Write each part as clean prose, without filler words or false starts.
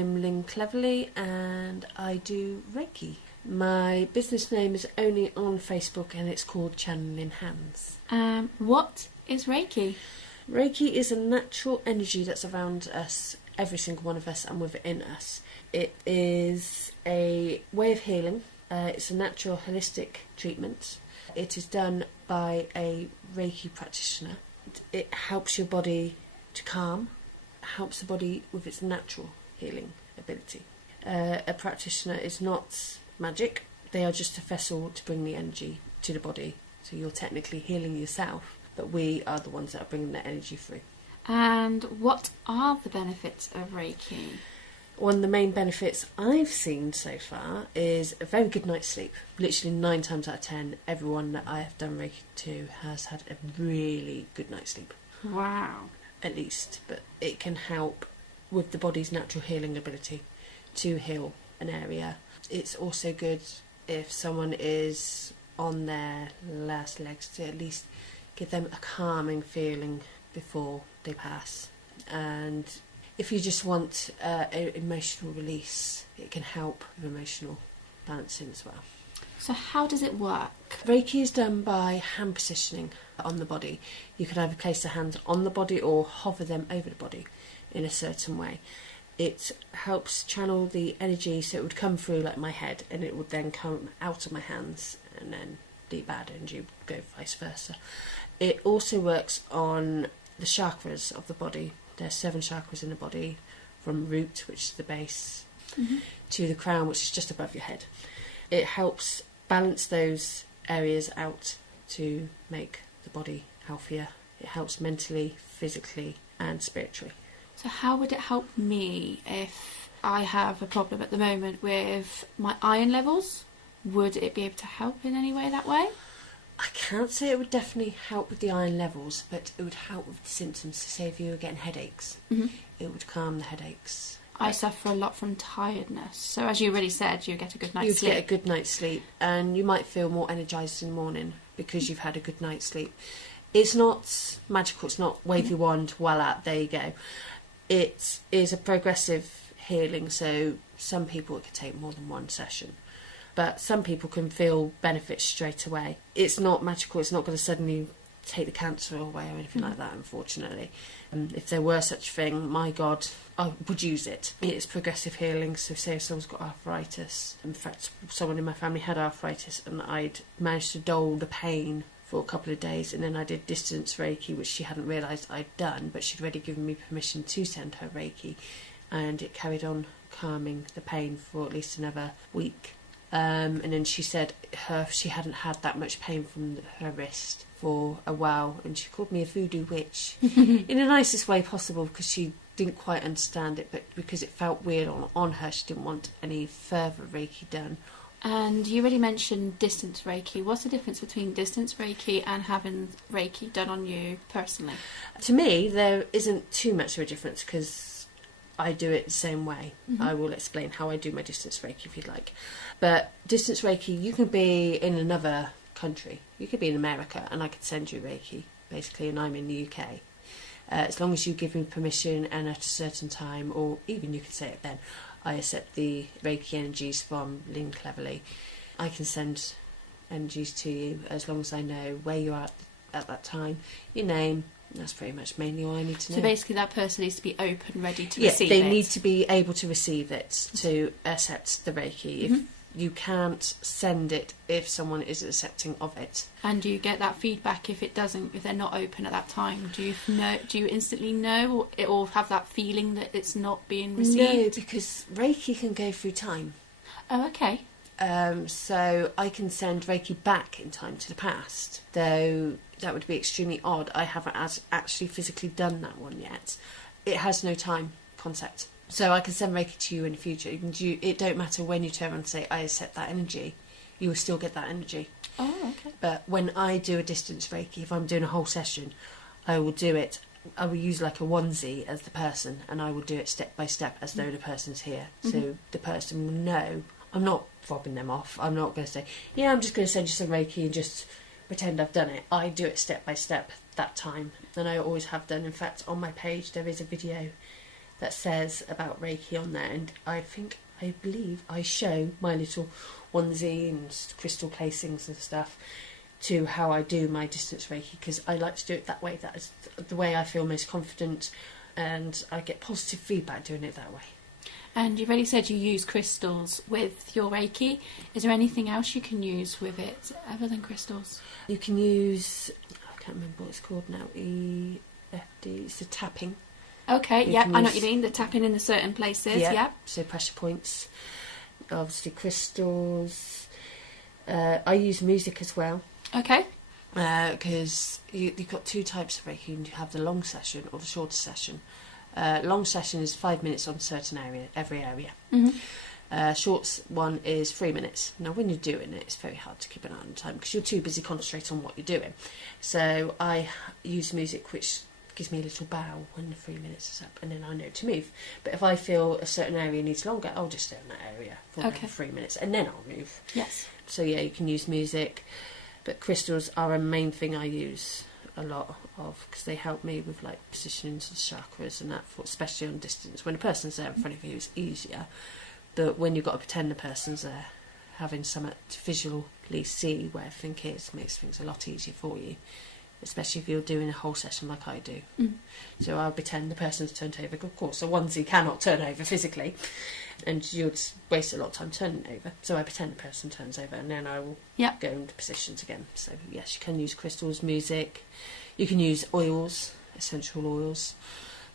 I'm Lin Cleverley and I do Reiki. My business name is only on Facebook and it's called Channeling Hands. What is Reiki? Reiki is a natural energy that's around us, every single one of us, and within us. It is a way of healing. It's a natural holistic treatment. It is done by a Reiki practitioner. It helps your body to calm, helps the body with its natural healing ability. A practitioner is not magic. They are just a vessel to bring the energy to the body. So you're technically healing yourself, but we are the ones that are bringing that energy through. And what are the benefits of Reiki? One of the main benefits I've seen so far is a very good night's sleep. Literally 9 times out of 10, everyone that I have done Reiki to has had a really good night's sleep. Wow. At least, but it can help with the body's natural healing ability to heal an area. It's also good if someone is on their last legs to at least give them a calming feeling before they pass. And if you just want an emotional release, it can help with emotional balancing as well. So how does it work? Reiki is done by hand positioning on the body. You can either place the hands on the body or hover them over the body in a certain way. It helps channel the energy so it would come through like my head and it would then come out of my hands, and then the bad energy would go vice versa. It also works on the chakras of the body. There's 7 chakras in the body, from root, which is the base, to the crown, which is just above your head. It helps balance those areas out to make the body healthier. It helps mentally, physically and spiritually. So how would it help me if I have a problem at the moment with my iron levels? Would it be able to help in any way that way? I can't say it would definitely help with the iron levels, but it would help with the symptoms. So say if you were getting headaches, it would calm the headaches. I suffer a lot from tiredness. So as you already said, you get a good night's sleep. You'd get a good night's sleep and you might feel more energised in the morning because you've had a good night's sleep. It's not magical, it's not wave your wand, voila, there you go. It is a progressive healing, so some people it could take more than one session. But some people can feel benefits straight away. It's not magical, it's not going to suddenly take the cancer away or anything like that, unfortunately. If there were such a thing, my God, I would use it. It's progressive healing, so say if someone's got arthritis. In fact, someone in my family had arthritis and I'd managed to dull the pain for a couple of days, and then I did distance Reiki, which she hadn't realised I'd done, but she'd already given me permission to send her Reiki, and it carried on calming the pain for at least another week. And then she said she hadn't had that much pain from her wrist for a while, and she called me a voodoo witch in the nicest way possible, because she didn't quite understand it, but because it felt weird on her, she didn't want any further Reiki done. And you already mentioned distance Reiki. What's the difference between distance Reiki and having Reiki done on you personally? To me, there isn't too much of a difference because I do it the same way. I will explain how I do my distance Reiki if you'd like. But distance Reiki, you can be in another country. You could be in America and I could send you Reiki, basically, and I'm in the UK. As long as you give me permission and at a certain time, or even you could say it then, I accept the Reiki energies from Lin Cleverley. I can send energies to you as long as I know where you are at that time, your name. That's pretty much mainly all I need to know. So basically that person needs to be open, ready to receive it. Yeah, they need to be able to receive it to accept the Reiki. If you can't send it if someone isn't accepting of it. And do you get that feedback if they're not open at that time? Do you instantly know, or have that feeling that it's not being received? No, because Reiki can go through time. Oh, okay. So I can send Reiki back in time to the past, though that would be extremely odd. I haven't actually physically done that one yet. It has no time concept. So I can send Reiki to you in the future. It don't matter when you turn around and say, I accept that energy, you will still get that energy. Oh, okay. But when I do a distance Reiki, if I'm doing a whole session, I will use like a onesie as the person, and I will do it step by step as though the person's here. So the person will know. I'm not fobbing them off. I'm not going to say, yeah, I'm just going to send you some Reiki and just pretend I've done it. I do it step by step that time, and I always have done. In fact, on my page there is a video that says about Reiki on there, and I believe I show my little onesie and crystal placings and stuff to how I do my distance Reiki, because I like to do it that way. That is the way I feel most confident, and I get positive feedback doing it that way. And you've already said you use crystals with your Reiki. Is there anything else you can use with it other than crystals? You can use, I can't remember what it's called now, EFD, it's the tapping. Okay, You yeah, can I know use- what you mean, the tapping in the certain places, yeah. So pressure points, obviously crystals. I use music as well, Okay, because you've got two types of Reiki. You have the long session or the shorter session. Long session is 5 minutes on a certain area, every area. Short one is 3 minutes. Now, when you're doing it, it's very hard to keep an eye on the time because you're too busy concentrating on what you're doing. So I use music which gives me a little bow when the 3 minutes is up, and then I know to move. But if I feel a certain area needs longer, I'll just stay in that area for Okay. 3 minutes, and then I'll move. yes. So yeah, you can use music, but crystals are a main thing I use a lot of, because they help me with like positioning the chakras and that, especially on distance. When a person's there in front of you, it's easier, but when you've got to pretend the person's there, having something to visually see where everything is makes things a lot easier for you, especially if you're doing a whole session like I do. So I'll pretend the person's turned over. Of course, a onesie cannot turn over physically, and you'd waste a lot of time turning over. So I pretend the person turns over, and then I will Yep. go into positions again. So yes, you can use crystals, music. You can use oils, essential oils,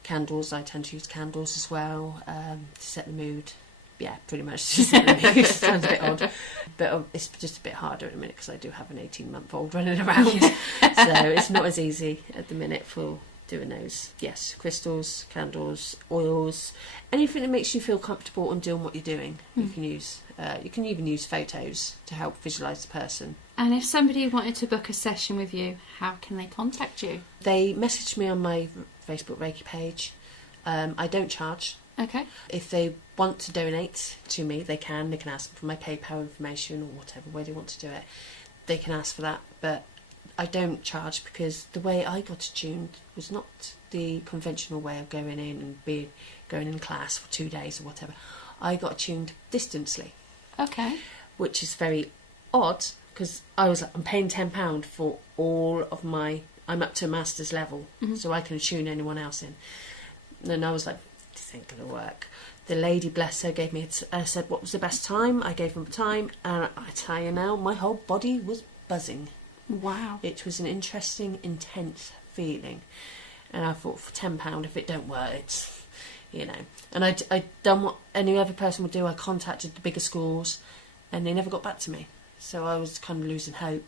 candles. I tend to use candles as well to set the mood. Yeah, pretty much to set the mood. Sounds a bit odd, but it's just a bit harder at the minute because I do have an 18-month-old running around. So it's not as easy at the minute for doing those. Yes, crystals, candles, oils, anything that makes you feel comfortable and doing what you're doing. You can use. You can even use photos to help visualise the person. And if somebody wanted to book a session with you, how can they contact you? They message me on my Facebook Reiki page. I don't charge. Okay. If they want to donate to me, they can. They can ask for my PayPal information or whatever way they want to do it. They can ask for that, but I don't charge because the way I got attuned was not the conventional way of going in and going in class for 2 days or whatever. I got attuned distantly, Okay. which is very odd because I was like, I'm paying £10 for all of my. I'm up to master's level, so I can attune anyone else in. And I was like, this ain't gonna work. The lady, bless her, gave me. Said what was the best time. I gave them a time, and I tell you now, my whole body was buzzing. Wow. It was an interesting, intense feeling, and I thought for £10, if it don't work, it's, you know. And I done what any other person would do. I contacted the bigger schools, and they never got back to me. So I was kind of losing hope.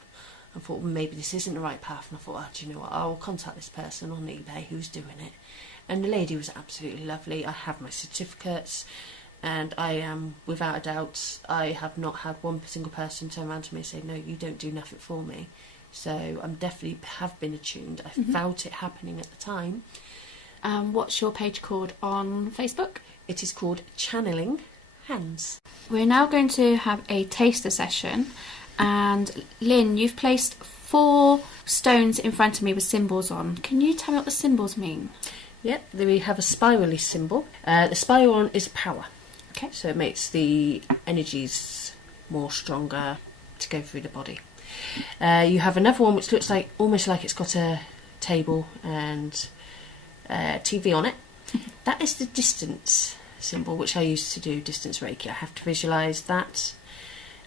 I thought, well, maybe this isn't the right path. And I thought, oh, do you know what? I'll contact this person on eBay who's doing it. And the lady was absolutely lovely. I have my certificates, and I am, without a doubt, I have not had one single person turn around to me and say, no, you don't do nothing for me. So I'm definitely have been attuned. I felt it happening at the time. What's your page called on Facebook? It is called Channeling Hands. We're now going to have a taster session, and Lynn, you've placed 4 stones in front of me with symbols on. Can you tell me what the symbols mean? Yep, then we have a spirally symbol. The spiral one is power. Okay. So it makes the energies more stronger to go through the body. You have another one which looks like almost like it's got a table and TV on it. That is the distance symbol, which I use to do distance Reiki. I have to visualise that,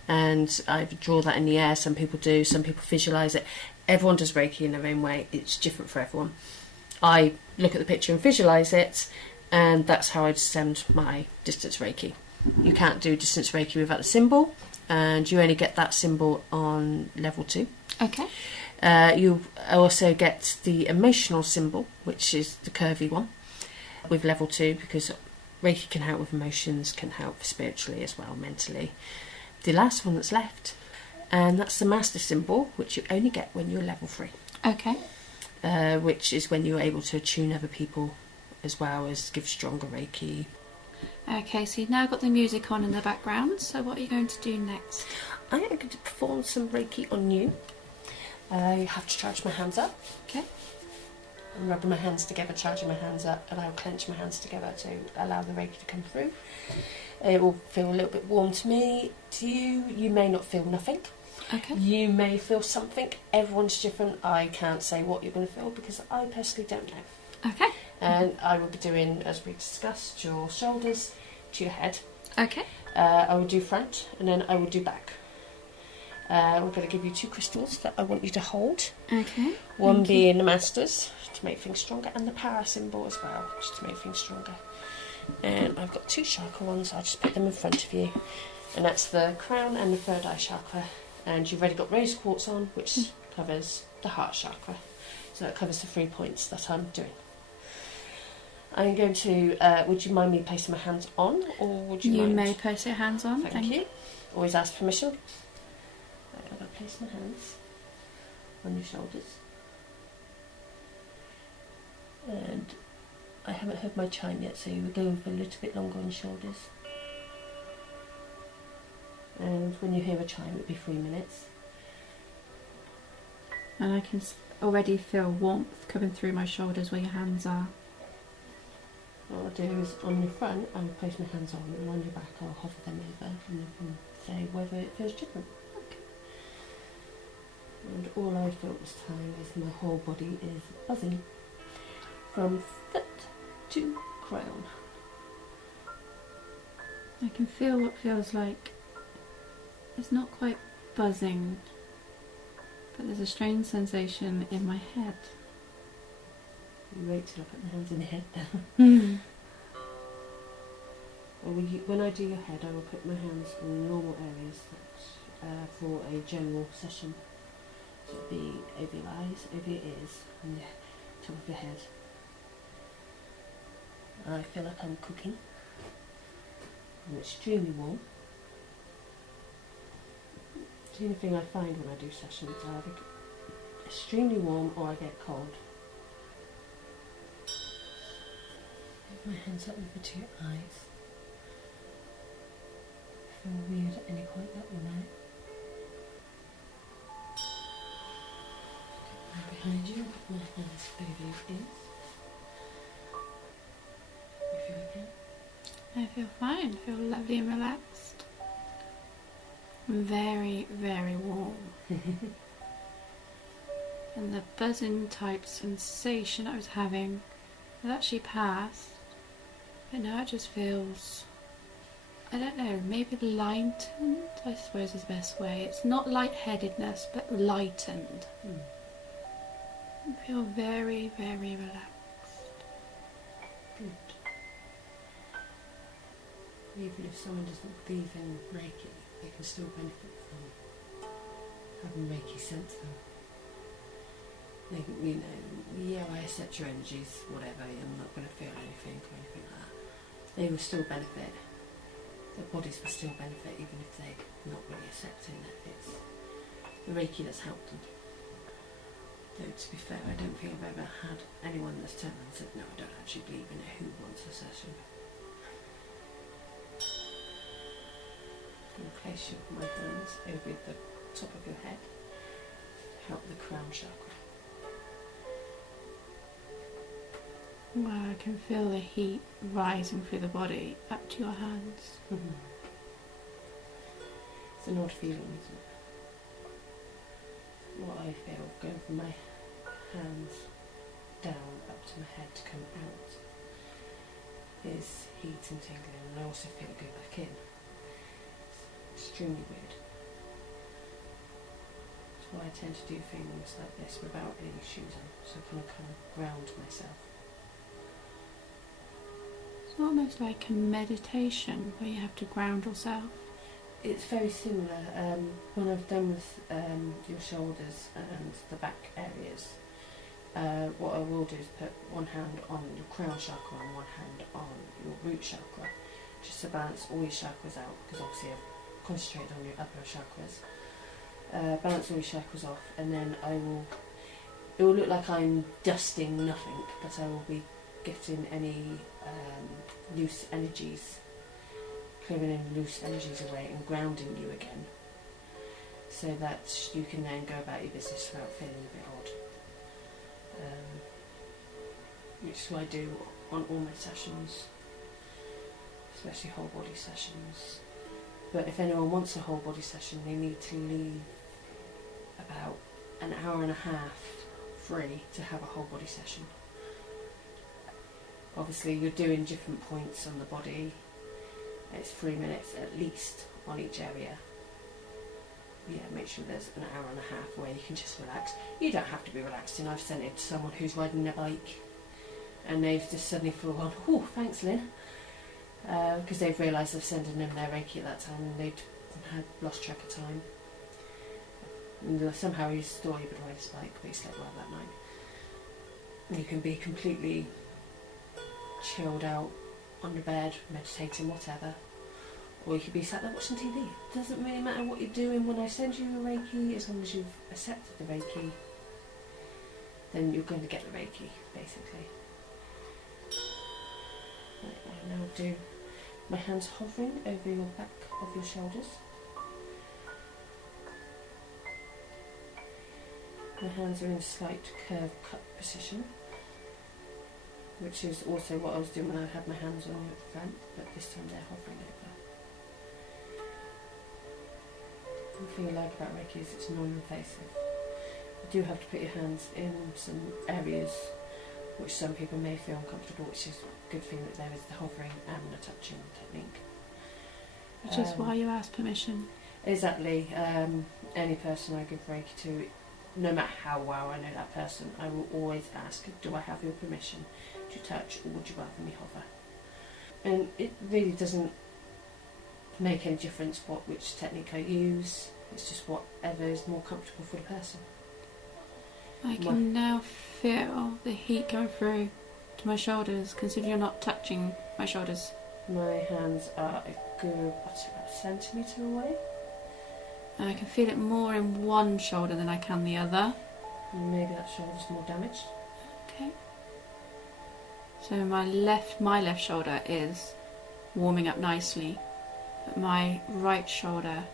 and I draw that in the air. Some people do, some people visualise it. Everyone does Reiki in their own way. It's different for everyone. I look at the picture and visualise it, and that's how I send my distance Reiki. You can't do distance Reiki without the symbol, and you only get that symbol on level 2. Okay. You also get the emotional symbol, which is the curvy one, with level 2, because Reiki can help with emotions, can help spiritually as well, mentally. The last one that's left, and that's the master symbol, which you only get when you're level 3. Okay. Which is when you're able to attune other people as well as give stronger Reiki. Okay, so you've now got the music on in the background, so what are you going to do next? I am going to perform some Reiki on you. You have to charge my hands up. Okay. I'm rubbing my hands together, charging my hands up, and I'll clench my hands together to allow the Reiki to come through. It will feel a little bit warm to me. To you, you may not feel nothing. Okay. You may feel something. Everyone's different. I can't say what you're going to feel because I personally don't know. Okay. And I will be doing, as we discussed, your shoulders to your head. Okay. I will do front, and then I will do back. We're going to give you 2 crystals that I want you to hold. Okay. One being the Masters, to make things stronger, and the Power symbol as well, just to make things stronger. And I've got 2 chakra ones, I'll just put them in front of you. And that's the crown and the third eye chakra. And you've already got rose quartz on, which covers the heart chakra. So that covers the 3 points that I'm doing. I'm going to, would you mind me placing my hands on, or would you mind? You may place your hands on, Thank you. Always ask permission. Right, I'm going to place my hands on your shoulders. And I haven't heard my chime yet, so we're going for a little bit longer on your shoulders. And when you hear a chime, it'll be 3 minutes. And I can already feel warmth coming through my shoulders where your hands are. What I'll do is, on the front, I'll place my hands on, and on your back I'll hover them over, and you can say whether it feels different. Okay. And all I feel this time is my whole body is buzzing, from foot to crown. I can feel what feels like, it's not quite buzzing, but there's a strange sensation in my head. You wait till I put my hands in your head then. Well, when I do your head, I will put my hands in normal areas for a general session. So it'll be over your eyes, over your ears, and the top of your head. I feel like I'm cooking. I'm extremely warm. The only thing I find when I do sessions, I either get extremely warm or I get cold. My hands up over to your eyes. Feel weird at any point, let me know. Now behind you, put my hands over your ears. You feel okay? I feel fine, I feel lovely and relaxed. Very, very warm. And the buzzing type sensation I was having has actually passed. But now it just feels, I don't know, maybe lightened, I suppose is the best way. It's not lightheadedness, but lightened. I feel very, very relaxed. Good. Even if someone doesn't believe in Reiki, they can still benefit from having Reiki sent to them. They, you know, yeah, I accept your energies, whatever, I'm not going to feel anything or anything like that. They will still benefit. Their bodies will still benefit, even if they're not really accepting that it's the Reiki that's helped them. Though, to be fair, I don't think I've ever had anyone that's turned around and said, no, I don't actually believe in it, who wants a session. I'm going to place my hands over the top of your head to help the crown chakra. Wow, I can feel the heat rising through the body up to your hands. It's an odd feeling, isn't it? What I feel going from my hands down up to my head to come out is heat and tingling, and I also feel it go back in. It's extremely weird. That's why I tend to do things like this without any shoes on, so I can kind of ground myself. It's almost like a meditation where you have to ground yourself. It's very similar. When I've done with your shoulders and the back areas, what I will do is put one hand on your crown chakra and one hand on your root chakra, just to balance all your chakras out, because obviously I've concentrated on your upper chakras. Balance all your chakras off, and then it will look like I'm dusting nothing, but I will be getting any loose energies, clearing any loose energies away and grounding you again, so that you can then go about your business without feeling a bit odd. which is what I do on all my sessions, especially whole body sessions. But if anyone wants a whole body session, they need to leave about an hour and a half free to have a whole body session. Obviously you're doing different points on the body. It's 3 minutes at least on each area. Yeah, make sure there's an hour and a half where you can just relax. You don't have to be relaxing. I've sent it to someone who's riding their bike and they've just suddenly gone, oh, thanks Lynn, because they've realised I've sent them their Reiki at that time and they'd had lost track of time. And somehow he thought he would ride his bike, but he slept well that night. And you can be completely chilled out on your bed, meditating, whatever. Or you could be sat there watching TV. Doesn't really matter what you're doing when I send you a Reiki, as long as you've accepted the Reiki, then you're going to get the Reiki, basically. Right, I now do my hands hovering over your back of your shoulders. My hands are in a slight curved cut position, which is also what I was doing when I had my hands on your front, but this time they're hovering over. The thing I like about Reiki is it's non-invasive. You do have to put your hands in some areas which some people may feel uncomfortable, which is a good thing that there is the hovering and the touching technique. Which is why you ask permission. Exactly. Any person I give Reiki to, no matter how well I know that person, I will always ask, do I have your permission to touch, or would you rather me hover? And it really doesn't make any difference which technique I use. It's just whatever is more comfortable for the person. I can now feel the heat going through to my shoulders, considering you're not touching my shoulders. My hands are a good, I'd say about a centimetre away. And I can feel it more in one shoulder than I can the other. Maybe that shoulder's more damaged. Okay. So my left shoulder is warming up nicely, but my right shoulder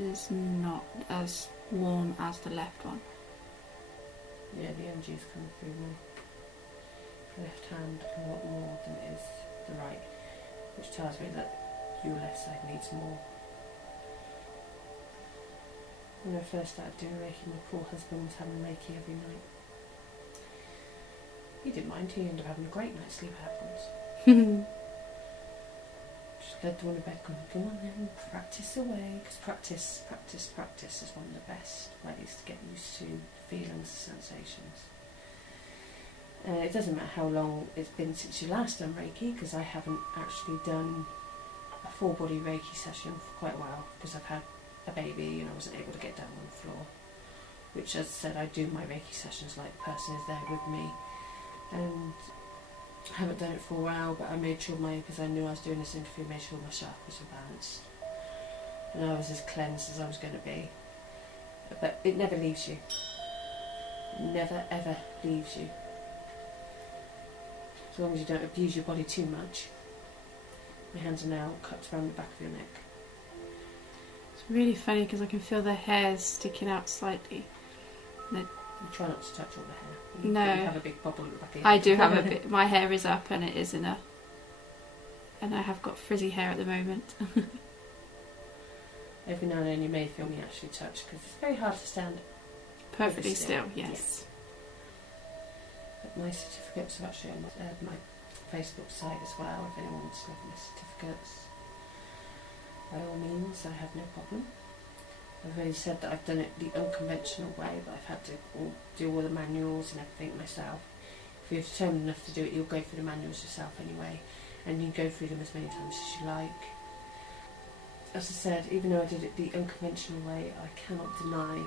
is not as warm as the left one. Yeah, the energy is coming through my left hand a lot more than it is the right, which tells me that your left side needs more. When I first started doing Reiki, my poor husband was having Reiki every night. He didn't mind, he ended up having a great night's sleep afterwards. Just led to on the bed going, go on then, practice away, because practice is one of the best ways to get used to feelings and sensations. It doesn't matter how long it's been since you last done Reiki, because I haven't actually done a full body Reiki session for quite a while, because I've had a baby and I wasn't able to get down on the floor. Which, as I said, I do my Reiki sessions like the person is there with me. And I haven't done it for a while, but I made sure because I knew I was doing this interview, made sure my chakras were balanced. And I was as cleansed as I was going to be. But it never leaves you. Never ever leaves you. As long as you don't abuse your body too much. My hands are now cupped around the back of your neck. It's really funny because I can feel the hairs sticking out slightly. You try not to touch all the hair. No. You have a big bubble at the back of your I head. do have a bit. My hair is up and it is and I have got frizzy hair at the moment. Every now and then you may feel me actually touch, because it's very hard to stand Perfectly still, yes. Yeah. But my certificates are actually on my Facebook site as well. If anyone wants to look at my certificates, by all means, I have no problem. I've already said that I've done it the unconventional way, but I've had to do all the manuals and everything myself. If you're determined enough to do it, you'll go through the manuals yourself anyway, and you can go through them as many times as you like. As I said, even though I did it the unconventional way, I cannot deny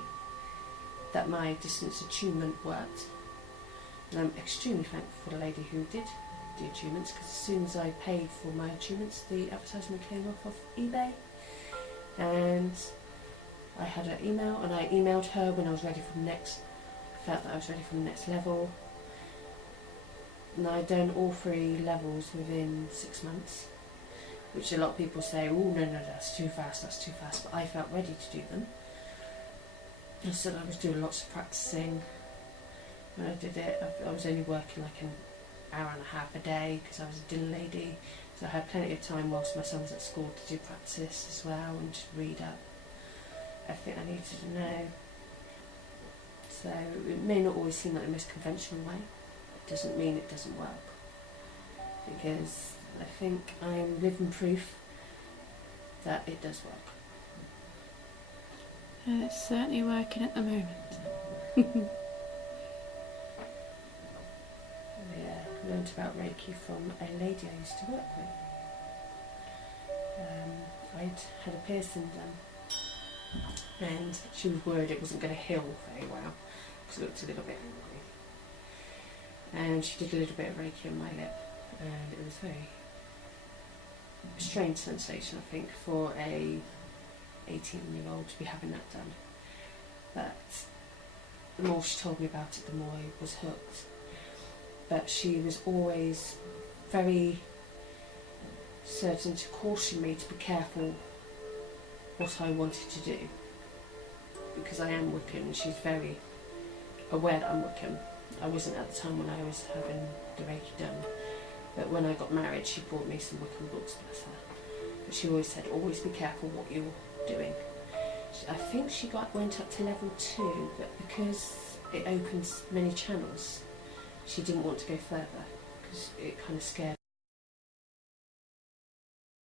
that my distance attunement worked. And I'm extremely thankful for the lady who did the attunements, because as soon as I paid for my attunements, the advertisement came off of eBay. And I had her email, and I emailed her when I was ready for the next, felt that I was ready for the next level. And I'd done all 3 levels within 6 months, which a lot of people say, oh no, that's too fast, but I felt ready to do them. I said I was doing lots of practicing, when I did it. I was only working like an hour and a half a day because I was a dinner lady, so I had plenty of time whilst my son was at school to do practice as well and just read up everything I needed to know. So it may not always seem like the most conventional way. It doesn't mean it doesn't work, because I think I'm living proof that it does work. And it's certainly working at the moment. I learned about Reiki from a lady I used to work with. I'd had a piercing done, and she was worried it wasn't going to heal very well because it looked a little bit angry. And she did a little bit of Reiki on my lip, and it was a very strange sensation, I think, for a 18-year-old to be having that done. But the more she told me about it, the more I was hooked. But she was always very certain to caution me to be careful what I wanted to do, because I am Wiccan, and she's very aware that I'm Wiccan. I wasn't at the time when I was having the Reiki done, but when I got married she brought me some Wiccan books, bless her. But she always said, always be careful what you're doing. I think she went up to level 2, but because it opens many channels, she didn't want to go further because it kind of scared